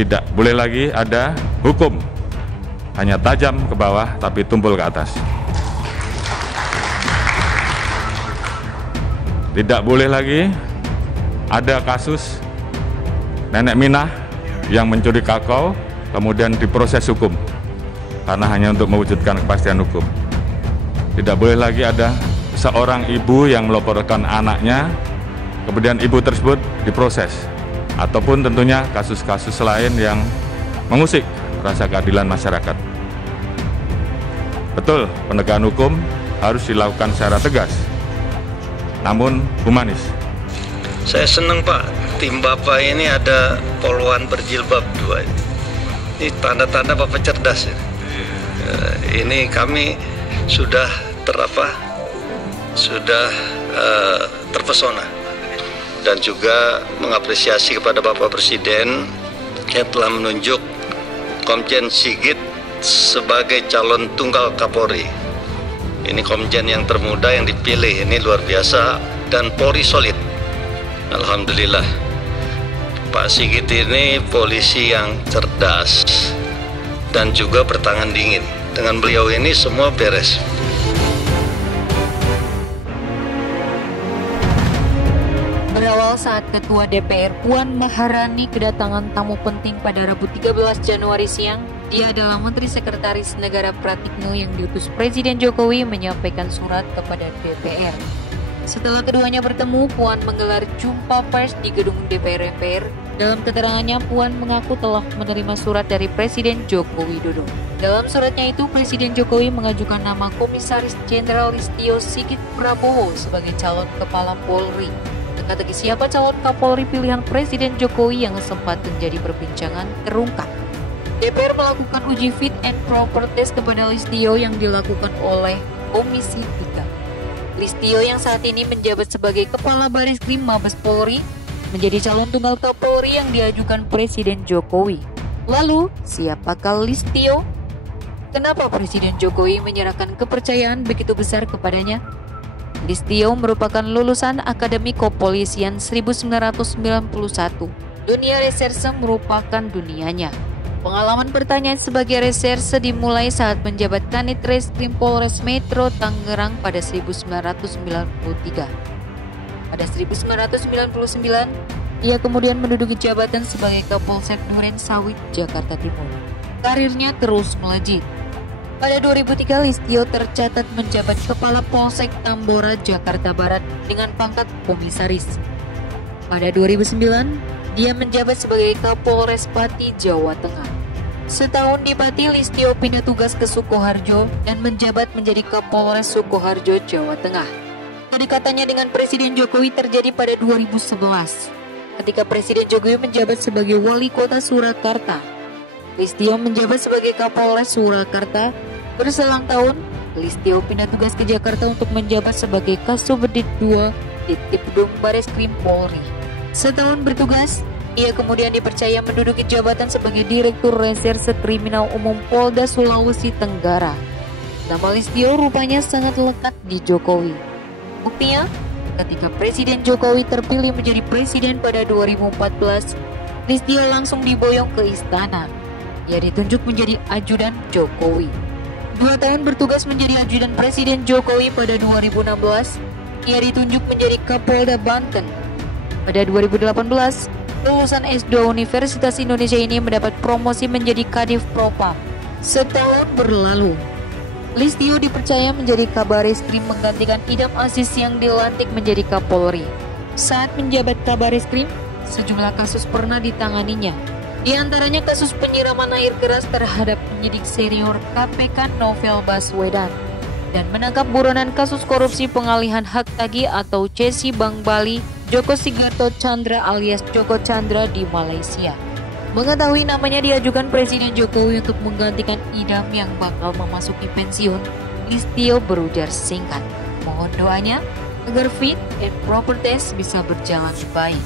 tidak boleh lagi ada hukum hanya tajam ke bawah tapi tumpul ke atas. Tidak boleh lagi ada kasus nenek Minah yang mencuri kakao kemudian diproses hukum karena hanya untuk mewujudkan kepastian hukum. Tidak boleh lagi ada seorang ibu yang melaporkan anaknya kemudian ibu tersebut diproses, ataupun tentunya kasus-kasus lain yang mengusik rasa keadilan masyarakat. Betul, penegakan hukum harus dilakukan secara tegas, namun humanis. Saya senang Pak, tim Bapak ini ada poluan berjilbab 2. Ini tanda-tanda Bapak cerdas ya. Ini kami sudah terpesona dan juga mengapresiasi kepada Bapak Presiden yang telah menunjuk Komjen Sigit sebagai calon tunggal Kapolri. Ini Komjen yang termuda yang dipilih, ini luar biasa, dan Polri solid. Alhamdulillah, Pak Sigit ini polisi yang cerdas dan juga bertangan dingin. Dengan beliau ini semua beres. Berawal saat Ketua DPR Puan Maharani kedatangan tamu penting pada Rabu 13 Januari siang, dia adalah Menteri Sekretaris Negara Pratikno yang diutus Presiden Jokowi menyampaikan surat kepada DPR. Setelah keduanya bertemu, Puan menggelar jumpa pers di gedung DPR MPR. Dalam keterangannya, Puan mengaku telah menerima surat dari Presiden Joko Widodo. Dalam suratnya itu, Presiden Jokowi mengajukan nama Komisaris Jenderal Listio Sigit Prabowo sebagai calon Kepala Polri. Teka-teki siapa calon Kapolri pilihan Presiden Jokowi yang sempat menjadi perbincangan terungkap. DPR melakukan uji fit and proper test kepada Listio yang dilakukan oleh Komisi 3. Listio yang saat ini menjabat sebagai Kepala Bareskrim Mabes Polri menjadi calon tunggal Kapolri yang diajukan Presiden Jokowi. Lalu, siapakah Listio? Kenapa Presiden Jokowi menyerahkan kepercayaan begitu besar kepadanya? Listio merupakan lulusan Akademi Kepolisian 1991. Dunia reserse merupakan dunianya. Pengalaman pertanyaan sebagai reserse dimulai saat menjabat Kanit Reskrim Polres Metro Tangerang pada 1993. Pada 1999, ia kemudian menduduki jabatan sebagai Kapolsek Duren Sawit, Jakarta Timur. Karirnya terus melejit. Pada 2003, Listio tercatat menjabat Kepala Polsek Tambora, Jakarta Barat dengan pangkat Komisaris. Pada 2009, dia menjabat sebagai Kapolres Pati, Jawa Tengah. Setahun di Pati, Listio pindah tugas ke Sukoharjo dan menjabat menjadi Kapolres Sukoharjo, Jawa Tengah. Kedekatannya dengan Presiden Jokowi terjadi pada 2011, ketika Presiden Jokowi menjabat sebagai Wali Kota Surakarta. Listio menjabat sebagai Kapolres Surakarta. Berselang tahun, Listio pindah tugas ke Jakarta untuk menjabat sebagai Kasubdit 2 di Ditpidum Bareskrim Polri. Setahun bertugas, ia kemudian dipercaya menduduki jabatan sebagai Direktur Reserse Kriminal Umum Polda Sulawesi Tenggara. Nama Listio rupanya sangat lekat di Jokowi. Buktinya, ketika Presiden Jokowi terpilih menjadi presiden pada 2014, Listio langsung diboyong ke istana. Ia ditunjuk menjadi ajudan Jokowi. 2 tahun bertugas menjadi ajudan Presiden Jokowi pada 2016, ia ditunjuk menjadi Kapolda Banten. Pada 2018, lulusan S2 Universitas Indonesia ini mendapat promosi menjadi Kadif Propam. Setahun berlalu, Listio dipercaya menjadi Kabareskrim menggantikan Idam Aziz yang dilantik menjadi Kapolri. Saat menjabat Kabareskrim, sejumlah kasus pernah ditanganinya. Di antaranya kasus penyiraman air keras terhadap penyidik senior KPK Novel Baswedan dan menangkap buronan kasus korupsi pengalihan hak tagih atau CSI Bank Bali Joko Sigarto Chandra alias Joko Chandra di Malaysia. Mengetahui namanya diajukan Presiden Jokowi untuk menggantikan Idam yang bakal memasuki pensiun, Listio berujar singkat, mohon doanya agar fit and proper test bisa berjalan baik.